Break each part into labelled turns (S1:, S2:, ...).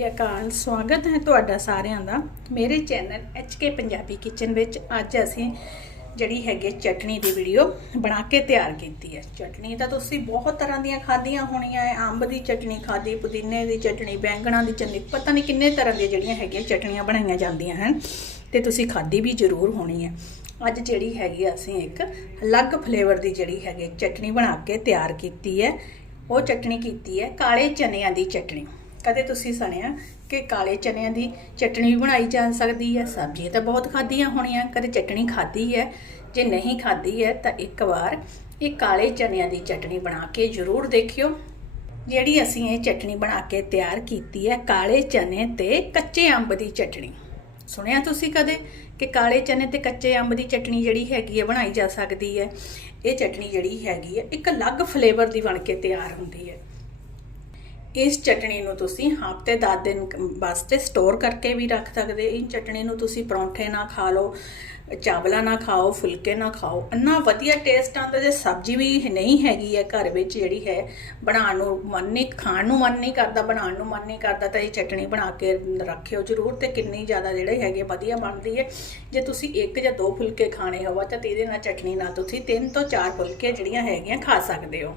S1: ਸਤਿ ਸ਼੍ਰੀ ਅਕਾਲ। ਸਵਾਗਤ ਹੈ ਤੁਹਾਡਾ ਸਾਰਿਆਂ ਦਾ ਮੇਰੇ ਚੈਨਲ HK ਪੰਜਾਬੀ ਕਿਚਨ ਵਿੱਚ। ਅੱਜ ਅਸੀਂ ਜਿਹੜੀ ਹੈਗੀ ਚਟਣੀ ਦੀ ਵੀਡੀਓ ਬਣਾ ਕੇ ਤਿਆਰ ਕੀਤੀ ਹੈ। ਚਟਨੀ ਤਾਂ ਤੁਸੀਂ ਬਹੁਤ ਤਰ੍ਹਾਂ ਦੀਆਂ ਖਾਧੀਆਂ ਹੋਣੀਆਂ ਹੈ। ਅੰਬ ਦੀ ਚਟਨੀ ਖਾਧੀ, ਪੁਦੀਨੇ ਦੀ ਚਟਨੀ, ਬੈਂਗਣਾ ਦੀ ਚਟਨੀ, ਪਤਾ ਨਹੀਂ ਕਿੰਨੇ ਤਰ੍ਹਾਂ ਦੀਆਂ ਜਿਹੜੀਆਂ ਹੈਗੀਆਂ ਚਟਣੀਆਂ ਬਣਾਈਆਂ ਜਾਂਦੀਆਂ ਹਨ ਤੇ ਤੁਸੀਂ ਖਾਧੀ ਵੀ ਜ਼ਰੂਰ ਹੋਣੀ ਹੈ। ਅੱਜ ਜਿਹੜੀ ਹੈਗੀ ਅਸੀਂ ਇੱਕ ਅਲੱਗ ਫਲੇਵਰ ਦੀ ਜਿਹੜੀ ਹੈਗੀ ਚਟਨੀ ਬਣਾ ਕੇ ਤਿਆਰ ਕੀਤੀ ਹੈ। ਉਹ ਚਟਨੀ ਕੀਤੀ ਹੈ ਕਾਲੇ ਚਨਿਆਂ ਦੀ ਚਟਨੀ। ਕਦੇ ਤੁਸੀਂ ਸੁਣਿਆ ਕਿ ਕਾਲੇ ਚਨਿਆਂ ਦੀ ਚਟਨੀ ਵੀ ਬਣਾਈ ਜਾ ਸਕਦੀ ਹੈ? ਸਬਜ਼ੀ ਤਾਂ ਬਹੁਤ ਖਾਧੀਆਂ ਹੋਣੀਆਂ, ਕਦੇ ਚਟਣੀ ਖਾਧੀ ਹੈ? ਜੇ ਨਹੀਂ ਖਾਧੀ ਹੈ, ਤਾਂ ਇੱਕ ਵਾਰ ਇਹ ਕਾਲੇ ਚਨਿਆਂ ਦੀ ਚਟਨੀ ਬਣਾ ਕੇ ਜ਼ਰੂਰ ਦੇਖਿਓ। ਜਿਹੜੀ ਅਸੀਂ ਇਹ ਚਟਨੀ ਬਣਾ ਕੇ ਤਿਆਰ ਕੀਤੀ ਹੈ, ਕਾਲੇ ਚਨੇ ਤੇ ਕੱਚੇ ਅੰਬ ਦੀ ਚਟਣੀ। ਸੁਣਿਆ ਤੁਸੀਂ ਕਦੇ ਕਿ ਕਾਲੇ ਚਨੇ ਤੇ ਕੱਚੇ ਅੰਬ ਦੀ ਚਟਨੀ ਜਿਹੜੀ ਹੈਗੀ ਹੈ, ਬਣਾਈ ਜਾ ਸਕਦੀ ਹੈ? ਇਹ ਚਟਣੀ ਜਿਹੜੀ ਹੈਗੀ ਹੈ, ਇੱਕ ਅਲੱਗ ਫਲੇਵਰ ਦੀ ਬਣ ਕੇ ਤਿਆਰ ਹੁੰਦੀ ਹੈ। ਇਸ ਚਟਣੀ ਨੂੰ ਤੁਸੀਂ ਹਫ਼ਤੇ 10 ਦਿਨ ਵਾਸਤੇ ਸਟੋਰ ਕਰਕੇ ਵੀ ਰੱਖ ਸਕਦੇ ਇਹ ਚਟਣੀ ਨੂੰ ਤੁਸੀਂ ਪਰੌਂਠੇ ਨਾਲ ਖਾ ਲਓ, ਚਾਵਲਾਂ ਨਾ ਖਾਓ, ਫੁਲਕੇ ਨਾ ਖਾਓ। ਇੰਨਾ ਵਧੀਆ ਟੇਸਟ ਆਉਂਦਾ ਜੇ ਸਬਜ਼ੀ ਵੀ ਨਹੀਂ ਹੈਗੀ ਹੈ ਘਰ ਵਿੱਚ ਜਿਹੜੀ ਹੈ, ਬਣਾਉਣ ਨੂੰ ਮਨ ਨਹੀਂ, ਖਾਣ ਨੂੰ ਮਨ ਨਹੀਂ ਕਰਦਾ, ਬਣਾਉਣ ਨੂੰ ਮਨ ਨਹੀਂ ਕਰਦਾ, ਤਾਂ ਇਹ ਚਟਨੀ ਬਣਾ ਕੇ ਰੱਖਿਓ ਜ਼ਰੂਰ ਤੇ ਕਿੰਨੀ ਜ਼ਿਆਦਾ ਜਿਹੜੇ ਹੈਗੇ ਵਧੀਆ ਬਣਦੀ ਹੈ। ਜੇ ਤੁਸੀਂ ਇੱਕ ਜਾਂ ਦੋ ਫੁਲਕੇ ਖਾਣੇ ਹੋਵਾ ਤਾਂ ਇਹਦੇ ਨਾਲ ਚਟਣੀ ਨਾਲ ਤੁਸੀਂ ਤਿੰਨ ਤੋਂ ਚਾਰ ਫੁਲਕੇ ਜਿਹੜੀਆਂ ਹੈਗੀਆਂ ਖਾ ਸਕਦੇ ਹੋ।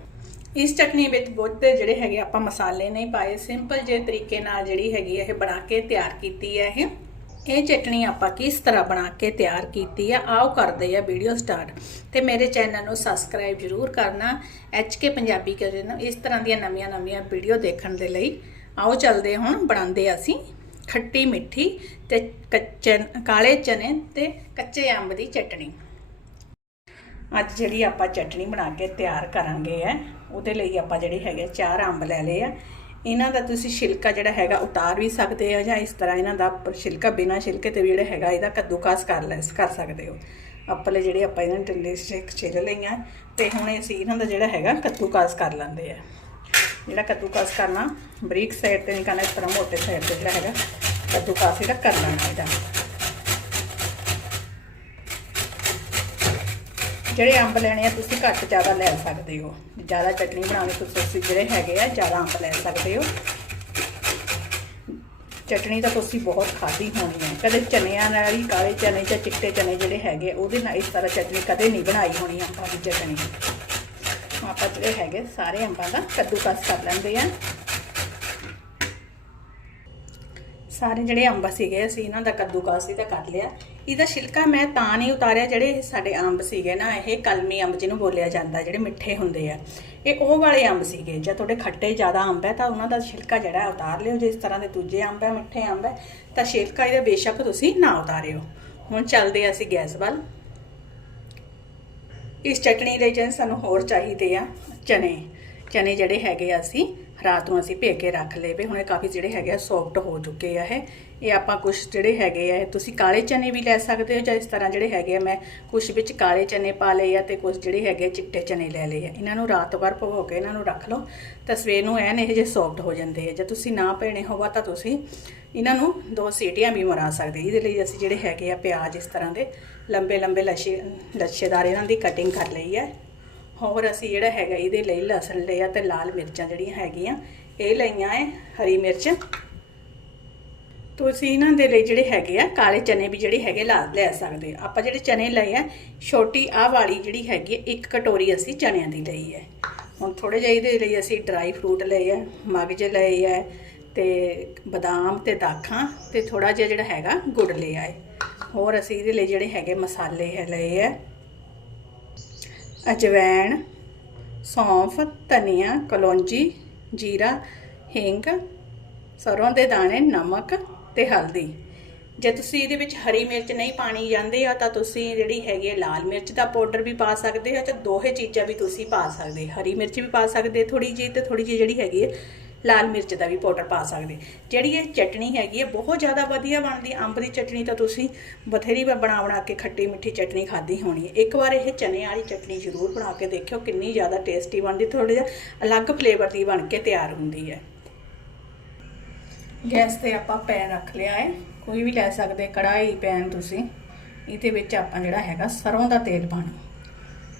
S1: ਇਸ ਚਟਨੀ ਵਿੱਚ ਬਹੁਤੇ ਜਿਹੜੇ ਹੈਗੇ ਆਪਾਂ ਮਸਾਲੇ ਨਹੀਂ ਪਾਏ ਸਿੰਪਲ ਜੇ ਤਰੀਕੇ ਨਾਲ ਜਿਹੜੀ ਹੈਗੀ ਇਹ ਬਣਾ ਕੇ ਤਿਆਰ ਕੀਤੀ ਹੈ ਇਹ। ਇਹ ਚਟਨੀ ਆਪਾਂ ਕਿਸ ਤਰ੍ਹਾਂ ਬਣਾ ਕੇ ਤਿਆਰ ਕੀਤੀ ਆ ਆਓ ਕਰਦੇ ਆ ਵੀਡੀਓ ਸਟਾਰਟ ਤੇ ਮੇਰੇ ਚੈਨਲ ਨੂੰ ਸਬਸਕ੍ਰਾਈਬ ਜ਼ਰੂਰ ਕਰਨਾ ਕੇ ਪੰਜਾਬੀ ਕਿਚਨ ਇਸ ਤਰ੍ਹਾਂ ਦੀਆਂ ਨਵੀਆਂ-ਨਵੀਆਂ ਵੀਡੀਓ ਦੇਖਣ ਦੇ ਲਈ। ਆਓ ਚੱਲਦੇ ਹੁਣ, ਬਣਾਉਂਦੇ ਅਸੀਂ ਖੱਟੀ ਮਿੱਠੀ ਤੇ ਕੱਚੇ ਕਾਲੇ ਚਨੇ ਤੇ ਕੱਚੇ ਅੰਬ ਦੀ ਚਟਨੀ। ਅੱਜ ਜਿਹੜੀ ਆਪਾਂ ਚਟਨੀ ਬਣਾ ਕੇ ਤਿਆਰ ਕਰਾਂਗੇ ਹੈ, ਉਹਦੇ ਲਈ ਆਪਾਂ ਜਿਹੜੇ ਹੈਗੇ ਚਾਰ ਅੰਬ ਲੈ ਲਏ ਆ। ਇਹਨਾਂ ਦਾ ਤੁਸੀਂ ਛਿਲਕਾ ਜਿਹੜਾ ਹੈਗਾ ਉਤਾਰ ਵੀ ਸਕਦੇ ਆ ਜਾਂ ਇਸ ਤਰ੍ਹਾਂ ਇਹਨਾਂ ਦਾ ਉੱਪਰ ਛਿਲਕਾ ਬਿਨਾ ਛਿਲਕੇ ਤੇ ਵੀ ਜਿਹੜਾ ਹੈਗਾ ਇਹਦਾ ਕੱਦੂਕਾਸ ਕਰ ਲੈ, ਕਰ ਸਕਦੇ ਹੋ। ਅੱਪਲੇ ਜਿਹੜੇ ਆਪਾਂ ਇਹਨਾਂ ਟਿੱਲੇ ਛਿਲ ਲਈਆਂ ਤੇ ਹੁਣ ਅਸੀਂ ਇਹਨਾਂ ਦਾ ਜਿਹੜਾ ਹੈਗਾ ਕੱਦੂਕਾਸ ਕਰ ਲੈਂਦੇ ਆ। ਜਿਹੜਾ ਕੱਦੂਕਾਸ ਕਰਨਾ, ਬਰੀਕ ਸਾਈਡ ਤੇ ਨਹੀਂ ਕਰਨਾ, ਇਸ ਤਰ੍ਹਾਂ ਮੋਟੇ ਸਾਈਡ ਤੇ ਜਿਹੜਾ ਹੈਗਾ ਕੱਦੂਕਾਸ ਇਹਦਾ ਕਰ ਲੈਣਾ ਜਿਹੜੇ ਅੰਬ ਲੈਣੇ ਆ, ਤੁਸੀਂ ਘੱਟ ਜ਼ਿਆਦਾ ਲੈ ਸਕਦੇ ਹੋ। ਜ਼ਿਆਦਾ ਚਟਨੀ ਬਣਾਉਣੀ ਤੁਸੀਂ ਜਿਹੜੇ ਹੈਗੇ ਆ, ਜ਼ਿਆਦਾ ਅੰਬ ਲੈ ਸਕਦੇ ਹੋ। ਚਟਣੀ ਤਾਂ ਤੁਸੀਂ ਬਹੁਤ ਖਾਧੀ ਹੋਣੀ ਹੈ ਕਦੇ ਚਨਿਆਂ ਨਾਲ ਹੀ, ਕਾਲੇ ਚਨੇ ਜਾਂ ਚਿੱਟੇ ਚਨੇ ਜਿਹੜੇ ਹੈਗੇ ਉਹਦੇ ਨਾਲ ਇਸ ਤਰ੍ਹਾਂ ਚਟਨੀ ਕਦੇ ਨਹੀਂ ਬਣਾਈ ਹੋਣੀ ਅੰਬਾਂ ਦੀ ਚਟਨੀ। ਆਪਾਂ ਜਿਹੜੇ ਹੈਗੇ ਸਾਰੇ ਅੰਬਾਂ ਦਾ ਕੱਦੂਕਸ ਕਰ ਲੈਂਦੇ ਆ। ਸਾਰੇ ਜਿਹੜੇ ਅੰਬ ਸੀਗੇ, ਅਸੀਂ ਇਹਨਾਂ ਦਾ ਕੱਦੂਕਾਸ ਹੀ ਤਾਂ ਕਰ ਲਿਆ। ਇਹਦਾ ਛਿਲਕਾ ਮੈਂ ਤਾਂ ਨਹੀਂ ਉਤਾਰਿਆ ਜਿਹੜੇ ਸਾਡੇ ਅੰਬ ਸੀਗੇ ਨਾ, ਇਹ ਕਲਮੀ ਅੰਬ ਜਿਹਨੂੰ ਬੋਲਿਆ ਜਾਂਦਾ, ਜਿਹੜੇ ਮਿੱਠੇ ਹੁੰਦੇ ਆ। ਇਹ ਉਹ ਵਾਲੇ ਅੰਬ ਸੀਗੇ, ਜੇ ਤੁਹਾਡੇ ਖੱਟੇ ਜ਼ਿਆਦਾ ਅੰਬ ਹੈ, ਤਾਂ ਉਹਨਾਂ ਦਾ ਛਿਲਕਾ ਜਿਹੜਾ ਉਤਾਰ ਲਿਓ। ਜਿਸ ਤਰ੍ਹਾਂ ਦੇ ਦੂਜੇ ਅੰਬ ਹੈ, ਮਿੱਠੇ ਅੰਬ ਹੈ, ਤਾਂ ਛਿਲਕਾ ਇਹਦਾ ਬੇਸ਼ੱਕ ਤੁਸੀਂ ਨਾ ਉਤਾਰਿਓ। ਹੁਣ ਚੱਲਦੇ ਅਸੀਂ ਗੈਸ ਵੱਲ। ਇਸ ਚਟਣੀ ਲਈ ਜਨ ਸਾਨੂੰ ਹੋਰ ਚਾਹੀਦੇ ਆ ਚਨੇ ਚਨੇ ਜਿਹੜੇ ਹੈਗੇ ਆ ਅਸੀਂ ਰਾਤ ਨੂੰ ਅਸੀਂ ਭੇ ਕੇ ਰੱਖ ਲਏ ਵੀ ਹੁਣ ਇਹ ਕਾਫੀ ਜਿਹੜੇ ਹੈਗੇ ਆ ਸੌਫਟ ਹੋ ਚੁੱਕੇ ਆ ਇਹ। ਇਹ ਆਪਾਂ ਕੁਝ ਜਿਹੜੇ ਹੈਗੇ ਆ, ਤੁਸੀਂ ਕਾਲੇ ਚਨੇ ਵੀ ਲੈ ਸਕਦੇ ਹੋ ਜਾਂ ਇਸ ਤਰ੍ਹਾਂ ਜਿਹੜੇ ਹੈਗੇ ਆ, ਮੈਂ ਕੁਝ ਵਿੱਚ ਕਾਲੇ ਚਨੇ ਪਾ ਲਏ ਆ ਤੇ ਕੁਝ ਜਿਹੜੇ ਹੈਗੇ ਚਿੱਟੇ ਚਨੇ ਲੈ ਲਏ ਆ। ਇਹਨਾਂ ਨੂੰ ਰਾਤ ਭਰ ਭਗੋ ਕੇ ਇਹਨਾਂ ਨੂੰ ਰੱਖ ਲਓ ਤਾਂ ਸਵੇਰ ਨੂੰ ਐਨ ਇਹ ਜੇ ਸੌਫਟ ਹੋ ਜਾਂਦੇ ਆ। ਜੇ ਤੁਸੀਂ ਨਾ ਭੇਣੇ ਹੋਵਾ ਤਾਂ ਤੁਸੀਂ ਇਹਨਾਂ ਨੂੰ ਦੋ ਸੀਟੀਆਂ ਵੀ ਮਰਾ ਸਕਦੇ ਇਹਦੇ ਲਈ ਅਸੀਂ ਜਿਹੜੇ ਹੈਗੇ ਆ ਪਿਆਜ਼ ਇਸ ਤਰ੍ਹਾਂ ਦੇ ਲੰਬੇ ਲੰਬੇ ਲੱਛੇ ਲੱਛੇਦਾਰ ਇਹਨਾਂ ਦੀ ਕਟਿੰਗ ਕਰ ਲਈ ਹੈ ਹੋਰ ਅਸੀਂ ਜਿਹੜਾ ਹੈਗਾ ਇਹਦੇ ਲਈ ਲਸਣ ਲਿਆ ਤੇ ਲਾਲ ਮਿਰਚਾਂ ਜਿਹੜੀਆਂ ਹੈਗੀਆਂ, ਇਹ ਲਈਆਂ ਹੈ ਹਰੀ ਮਿਰਚ। ਤੁਸੀਂ ਇਹਨਾਂ ਦੇ ਲਈ ਜਿਹੜੇ ਹੈਗੇ ਆ, ਕਾਲੇ ਚਨੇ ਵੀ ਜਿਹੜੇ ਹੈਗੇ ਲਾ, ਲੈ ਸਕਦੇ ਆਪਾਂ ਜਿਹੜੇ ਚਨੇ ਲਏ ਆ, ਛੋਟੀ ਆਹ ਵਾਲੀ ਜਿਹੜੀ ਹੈਗੀ ਇੱਕ ਕਟੋਰੀ ਅਸੀਂ ਚਨਿਆਂ ਦੀ ਲਈ ਹੈ ਹੁਣ ਥੋੜੇ ਜਿਹੇ ਇਹਦੇ ਲਈ ਅਸੀਂ ਡਰਾਈ ਫਰੂਟ ਲਏ ਆ ਮਗਜ ਲਏ ਆ, ਤੇ ਬਦਾਮ ਤੇ ਦਾਖਾਂ ਤੇ ਥੋੜਾ ਜਿਹਾ ਜਿਹੜਾ ਹੈਗਾ ਗੁੜ ਲਿਆ ਹੈ ਹੋਰ ਅਸੀਂ ਇਹਦੇ ਲਈ ਜਿਹੜੇ ਹੈਗੇ ਮਸਾਲੇ ਹੈ ਲਏ ਆ। ਅਜਵੈਣ, ਸੌਂਫ, ਧਨੀਆ, ਕਲੌਂਜੀ, ਜੀਰਾ, ਹਿੰਗ, ਸਰੋਂ ਦੇ ਦਾਣੇ, ਨਮਕ ਤੇ ਹਲਦੀ। ਜੇ ਤੁਸੀਂ ਇਹਦੇ ਵਿੱਚ ਹਰੀ ਮਿਰਚ ਨਹੀਂ ਪਾਣੀ ਜਾਂਦੇ ਆ, ਤਾਂ ਤੁਸੀਂ ਜਿਹੜੀ ਹੈਗੀ ਹੈ ਲਾਲ ਮਿਰਚ ਦਾ ਪਾਊਡਰ ਵੀ ਪਾ ਸਕਦੇ ਹੋ ਤੇ ਦੋਹੇ ਚੀਜ਼ਾਂ ਵੀ ਤੁਸੀਂ ਪਾ ਸਕਦੇ ਹਰੀ ਮਿਰਚ ਵੀ ਪਾ ਸਕਦੇ ਥੋੜੀ ਜਿਹੀ ਤੇ ਥੋੜੀ ਜਿਹੀ ਜਿਹੜੀ ਹੈਗੀ ਹੈ ਲਾਲ ਮਿਰਚ ਦਾ ਵੀ ਪਾਊਡਰ ਪਾ ਸਕਦੇ। ਜਿਹੜੀ ਇਹ ਚਟਣੀ ਹੈਗੀ ਹੈ, ਬਹੁਤ ਜ਼ਿਆਦਾ ਵਧੀਆ ਬਣਦੀ। ਅੰਬ ਦੀ ਚਟਣੀ ਤਾਂ ਤੁਸੀਂ ਬਥੇਰੀ ਵਾਰ ਬਣਾ ਬਣਾ ਕੇ ਖੱਟੀ ਮਿੱਠੀ ਚਟਣੀ ਖਾਧੀ ਹੋਣੀ ਹੈ। ਇੱਕ ਵਾਰ ਇਹ ਚਨੇ ਵਾਲੀ ਚਟਣੀ ਜ਼ਰੂਰ ਬਣਾ ਕੇ ਦੇਖਿਓ, ਕਿੰਨੀ ਜ਼ਿਆਦਾ ਟੇਸਟੀ ਬਣਦੀ ਥੋੜਾ ਜਿਹਾ ਅਲੱਗ ਫਲੇਵਰ ਦੀ ਬਣ ਕੇ ਤਿਆਰ ਹੁੰਦੀ ਹੈ। ਗੈਸ ਤੇ ਆਪਾਂ ਪੈਨ ਰੱਖ ਲਿਆ ਹੈ। ਕੋਈ ਵੀ ਲੈ ਸਕਦੇ ਕੜਾਈ ਪੈਨ ਤੁਸੀਂ। ਇਹਦੇ ਵਿੱਚ ਆਪਾਂ ਜਿਹੜਾ ਹੈਗਾ ਸਰੋਂ ਦਾ ਤੇਲ ਪਾਣਾ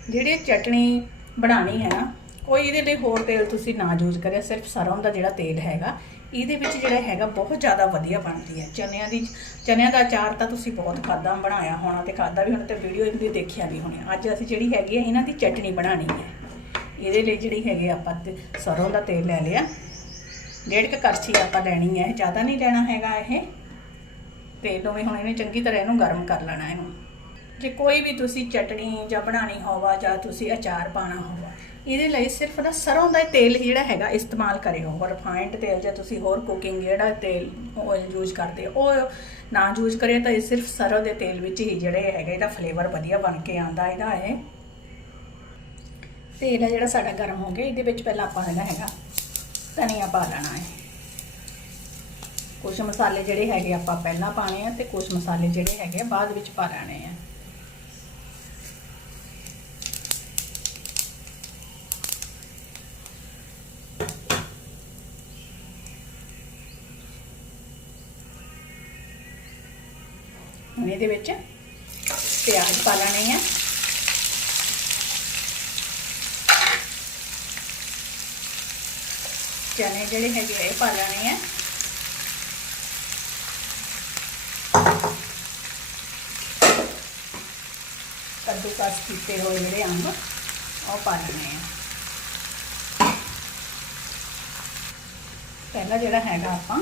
S1: ਜਿਹੜੀ ਚਟਣੀ ਬਣਾਣੀ ਹੈ ਨਾ ਕੋਈ ਇਹਦੇ ਲਈ ਹੋਰ ਤੇਲ ਤੁਸੀਂ ਨਾ ਯੂਜ਼ ਕਰਿਆ, ਸਿਰਫ ਸਰੋਂ ਦਾ ਜਿਹੜਾ ਤੇਲ ਹੈਗਾ, ਇਹਦੇ ਵਿੱਚ ਜਿਹੜਾ ਹੈਗਾ ਬਹੁਤ ਜ਼ਿਆਦਾ ਵਧੀਆ ਬਣਦੀ ਹੈ। ਚਨਿਆਂ ਦੀ, ਚਨਿਆਂ ਦਾ ਅਚਾਰ ਤਾਂ ਤੁਸੀਂ ਬਹੁਤ ਖਾਦਾ ਬਣਾਇਆ ਹੋਣਾ ਤੇ ਖਾਦਾ ਵੀ ਹੋਣਾ ਤੇ ਵੀਡੀਓ ਇਹਦੀ ਦੇਖਿਆ ਵੀ ਹੋਣੀ। ਅੱਜ ਅਸੀਂ ਜਿਹੜੀ ਹੈਗੀ ਹੈ, ਇਹਨਾਂ ਦੀ ਚਟਨੀ ਬਣਾਣੀ ਹੈ। ਇਹਦੇ ਲਈ ਜਿਹੜੀ ਹੈਗੀ ਆਪਾਂ ਤੇ ਸਰੋਂ ਦਾ ਤੇਲ ਲੈ ਲਿਆ। ਡੇਢ ਕੁ ਕੜਛੀ ਆਪਾਂ ਲੈਣੀ ਹੈ, ਜ਼ਿਆਦਾ ਨਹੀਂ ਲੈਣਾ ਹੈਗਾ ਇਹ। ਤੇ ਦੋਵੇਂ ਹੁਣ ਇਹਨੇ ਚੰਗੀ ਤਰ੍ਹਾਂ ਇਹਨੂੰ ਗਰਮ ਕਰ ਲੈਣਾ ਇਹਨੂੰ। ਜੇ ਕੋਈ ਵੀ ਤੁਸੀਂ ਚਟਣੀ ਜਾਂ ਬਣਾਣੀ ਹੋਵਾ ਜਾਂ ਤੁਸੀਂ ਅਚਾਰ ਪਾਣਾ ਹੋਵਾ ਇਹਦੇ ਲਈ ਸਿਰਫ ਨਾ ਸਰੋਂ ਦਾ ਤੇਲ ਹੀ ਜਿਹੜਾ ਹੈਗਾ ਇਸਤੇਮਾਲ ਕਰਿਓ ਰਿਫਾਈਨਡ ਤੇਲ ਜਾਂ ਤੁਸੀਂ ਹੋਰ ਕੁਕਿੰਗ ਜਿਹੜਾ ਤੇਲ ਆਇਲ ਯੂਜ਼ ਕਰਦੇ ਹੋ ਉਹ ਨਾ ਯੂਜ਼ ਕਰਿਓ ਤਾਂ ਇਹ ਸਿਰਫ ਸਰੋਂ ਦੇ ਤੇਲ ਵਿੱਚ ਹੀ ਜਿਹੜੇ ਹੈਗਾ ਇਹਦਾ ਫਲੇਵਰ ਵਧੀਆ ਬਣ ਕੇ ਆਂਦਾ ਇਹਦਾ ਇਹ। ਤੇਲ ਹੈ ਜਿਹੜਾ ਸਾਡਾ ਗਰਮ ਹੋ ਗਿਆ, ਇਹਦੇ ਵਿੱਚ ਪਹਿਲਾਂ ਆਪਾਂ ਜਿਹੜਾ ਹੈਗਾ ਧਨੀਆ ਪਾ ਲੈਣਾ ਹੈ ਕੁਝ ਮਸਾਲੇ ਜਿਹੜੇ ਹੈਗੇ ਆਪਾਂ ਪਹਿਲਾਂ ਪਾਣੇ ਆ ਤੇ ਕੁਝ ਮਸਾਲੇ ਜਿਹੜੇ ਹੈਗੇ ਬਾਅਦ ਵਿੱਚ ਪਾ ਲੈਣੇ ਆ। ਹੁਣ ਇਹਦੇ ਵਿੱਚ ਪਿਆਜ਼ ਪਾ ਲੈਣੇ ਆ। ਚਨੇ ਜਿਹੜੇ ਹੈਗੇ ਆ, ਇਹ ਪਾ ਲੈਣੇ ਆ। ਕੱਦੂਕਸ ਕੀਤੇ ਹੋਏ ਜਿਹੜੇ ਅੰਬ, ਉਹ ਪਾ ਲੈਣੇ ਆ। ਪਹਿਲਾਂ ਜਿਹੜਾ ਹੈਗਾ ਆਪਾਂ,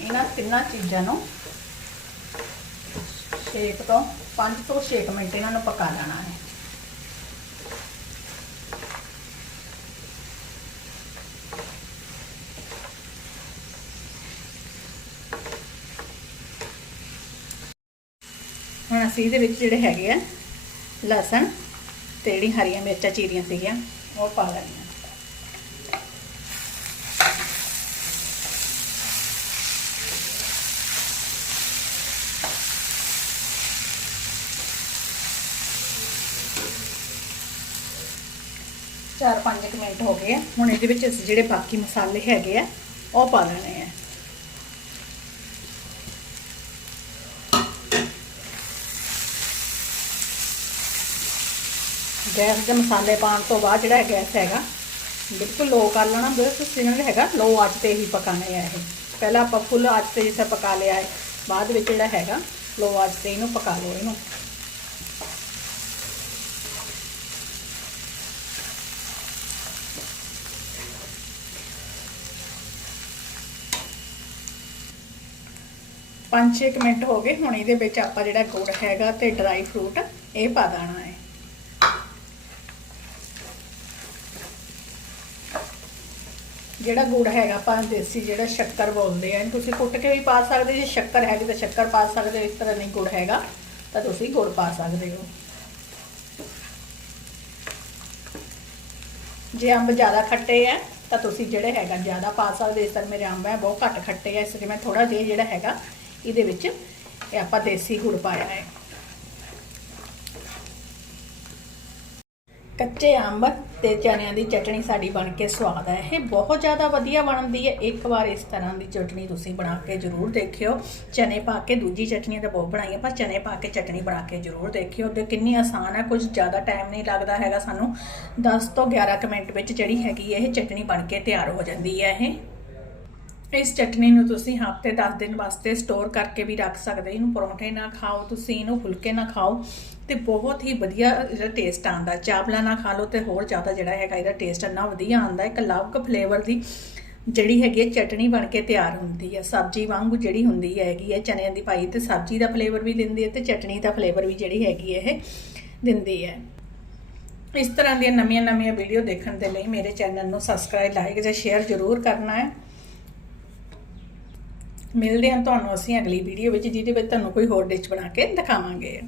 S1: ਇਹਨਾਂ ਤਿੰਨਾਂ ਚੀਜ਼ਾਂ ਨੂੰ ਛੇਕ ਤੋਂ 5 ਤੋਂ 6 ਮਿੰਟ ਇਹਨਾਂ ਨੂੰ ਪਕਾ ਲੈਣਾ ਹੈ। ਹੁਣ ਅਸੀਂ ਇਹਦੇ ਵਿੱਚ ਜਿਹੜੇ ਹੈਗੇ ਆ ਲਸਣ ਤੇ ਜਿਹੜੀ ਹਰੀਆਂ ਮਿਰਚਾਂ ਚੀਰੀਆਂ ਸੀਗੀਆਂ, ਉਹ ਪਾ ਲੈਣੀਆਂ। ਚਾਰ ਪੰਜ ਕੁ ਮਿੰਟ ਹੋ ਗਏ ਆ। ਹੁਣ ਇਹਦੇ ਵਿੱਚ ਅਸੀਂ ਜਿਹੜੇ ਬਾਕੀ ਮਸਾਲੇ ਹੈਗੇ ਆ, ਉਹ ਪਾ ਲੈਣੇ ਆ। ਗੈਸ ਦੇ ਮਸਾਲੇ ਪਾਉਣ ਤੋਂ ਬਾਅਦ ਜਿਹੜਾ ਗੈਸ ਹੈਗਾ, ਬਿਲਕੁਲ ਲੋ ਕਰ ਲੈਣਾ, ਬਿਲਕੁਲ ਸਿਨਰ ਹੈਗਾ, ਲੋ ਆਂਚ ਤੇ ਹੀ ਪਕਾਣੇ ਆ ਇਹ। ਪਹਿਲਾਂ ਆਪਾਂ ਫੁੱਲ ਆਂਚ ਤੇ ਜਿਵੇਂ ਪਕਾ ਲਿਆ ਹੈ ਬਾਅਦ ਵਿੱਚ ਜਿਹੜਾ ਹੈਗਾ, ਲੋ ਆਚ ਤੇ ਇਹਨੂੰ ਪਕਾ ਲਓ ਇਹਨੂੰ। ਪੰਜ ਛੇ ਕੁ ਮਿੰਟ ਹੋ ਗਏ, ਹੁਣ ਇਹਦੇ ਵਿੱਚ ਆਪਾਂ ਜਿਹੜਾ ਗੁੜ ਹੈਗਾ ਤੇ ਡਰਾਈ ਫਰੂਟ, ਇਹ ਪਾ ਦੇਣਾ ਹੈ। ਜਿਹੜਾ ਗੁੜ ਹੈਗਾ ਆਪਾਂ ਦੇਸੀ ਜਿਹੜਾ ਸ਼ੱਕਰ ਬੋਲਦੇ ਆ ਤੁਸੀਂ ਕੁੱਟ ਕੇ ਵੀ ਪਾ ਸਕਦੇ, ਜੇ ਸ਼ੱਕਰ ਹੈਗੀ ਤਾਂ ਸ਼ੱਕਰ ਪਾ ਸਕਦੇ ਹੋ, ਇਸ ਤਰ੍ਹਾਂ ਨਹੀਂ ਗੁੜ ਹੈਗਾ, ਤਾਂ ਤੁਸੀਂ ਗੁੜ ਪਾ ਸਕਦੇ ਹੋ। ਜੇ ਅੰਬ ਜ਼ਿਆਦਾ ਖੱਟੇ ਆ, ਤਾਂ ਤੁਸੀਂ ਜਿਹੜੇ ਹੈਗਾ ਜ਼ਿਆਦਾ ਪਾ ਸਕਦੇ ਇਸ ਤਰ੍ਹਾਂ ਮੇਰੇ ਅੰਬ ਹੈ ਬਹੁਤ ਘੱਟ ਖੱਟੇ ਆ, ਇਸ ਲਈ ਮੈਂ ਥੋੜਾ ਜਿਹਾ ਜਿਹੜਾ ਹੈਗਾ ਇਹਦੇ ਵਿੱਚ ਇਹ ਆਪਾਂ ਦੇਸੀ ਗੁੜ ਪਾਇਆ ਹੈ। ਕੱਚੇ ਅੰਬ ਤੇ ਚਨਿਆਂ ਦੀ ਚਟਣੀ ਸਾਡੀ ਬਣ ਕੇ ਸਵਾਦ ਹੈ। ਇਹ ਬਹੁਤ ਜ਼ਿਆਦਾ ਵਧੀਆ ਬਣਦੀ ਹੈ। ਇੱਕ ਵਾਰ ਇਸ ਤਰ੍ਹਾਂ ਦੀ ਚਟਣੀ ਤੁਸੀਂ ਬਣਾ ਕੇ ਜ਼ਰੂਰ ਦੇਖਿਓ। ਚਨੇ ਪਾ ਕੇ ਦੂਜੀ ਚਟਨੀ ਤਾਂ ਬਹੁਤ ਬਣਾਈ ਹੈ ਪਰ ਚਨੇ ਪਾ ਕੇ ਚਟਣੀ ਬਣਾ ਕੇ ਜ਼ਰੂਰ ਦੇਖਿਓ। ਤੇ ਕਿੰਨੀ ਆਸਾਨ ਹੈ, ਕੁਝ ਜ਼ਿਆਦਾ ਟਾਈਮ ਨਹੀਂ ਲੱਗਦਾ ਹੈਗਾ ਸਾਨੂੰ। 10 ਤੋਂ 11 ਕੁ ਮਿੰਟ ਵਿੱਚ ਜਿਹੜੀ ਹੈਗੀ ਇਹ ਚਟਣੀ ਬਣ ਕੇ ਤਿਆਰ ਹੋ ਜਾਂਦੀ ਹੈ ਇਹ। ਇਸ ਚਟਨੀ ਨੂੰ ਤੁਸੀਂ ਹਫ਼ਤੇ 10 ਦਿਨ ਵਾਸਤੇ ਸਟੋਰ ਕਰਕੇ ਵੀ ਰੱਖ ਸਕਦੇ ਇਹਨੂੰ ਪਰੌਂਠੇ ਨਾਲ ਖਾਓ, ਤੁਸੀਂ ਇਹਨੂੰ ਫੁਲਕੇ ਨਾਲ ਖਾਓ ਤੇ ਬਹੁਤ ਹੀ ਵਧੀਆ ਜਿਹੜਾ ਟੇਸਟ ਆਉਂਦਾ। ਚਾਵਲਾ ਨਾਲ ਖਾ ਲਓ ਤੇ ਹੋਰ ਜ਼ਿਆਦਾ ਜਿਹੜਾ ਹੈਗਾ ਇਹਦਾ ਟੇਸਟ ਇੰਨਾ ਵਧੀਆ ਆਉਂਦਾ। ਇੱਕ ਲਵਕ ਫਲੇਵਰ ਦੀ ਜਿਹੜੀ ਹੈਗੀ ਹੈ ਚਟਣੀ ਬਣ ਕੇ ਤਿਆਰ ਹੁੰਦੀ ਹੈ। ਸਬਜ਼ੀ ਵਾਂਗੂ ਜਿਹੜੀ ਹੁੰਦੀ ਹੈਗੀ ਹੈ ਚਨਿਆਂ ਦੀ ਪਾਈ ਤੇ ਸਬਜ਼ੀ ਦਾ ਫਲੇਵਰ ਵੀ ਦਿੰਦੀ ਹੈ ਤੇ ਚਟਣੀ ਦਾ ਫਲੇਵਰ ਵੀ ਜਿਹੜੀ ਹੈਗੀ ਹੈ ਇਹ ਦਿੰਦੀ ਹੈ। ਇਸ ਤਰ੍ਹਾਂ ਦੀਆਂ ਨਵੀਆਂ-ਨਵੀਆਂ ਵੀਡੀਓ ਦੇਖਣ ਦੇ ਲਈ ਮੇਰੇ ਚੈਨਲ ਨੂੰ ਸਬਸਕ੍ਰਾਈਬ ਲਾਈਕ ਜਾਂ ਸ਼ੇਅਰ ਜ਼ਰੂਰ ਕਰਨਾ ਹੈ। ਮਿਲਦੇ ਹਾਂ ਤੁਹਾਨੂੰ ਅਸੀਂ ਅਗਲੀ ਵੀਡੀਓ ਵਿੱਚ, ਜਿਹਦੇ ਵਿੱਚ ਤੁਹਾਨੂੰ ਕੋਈ ਹੋਰ ਡਿਸ਼ ਬਣਾ ਕੇ ਦਿਖਾਵਾਂਗੇ।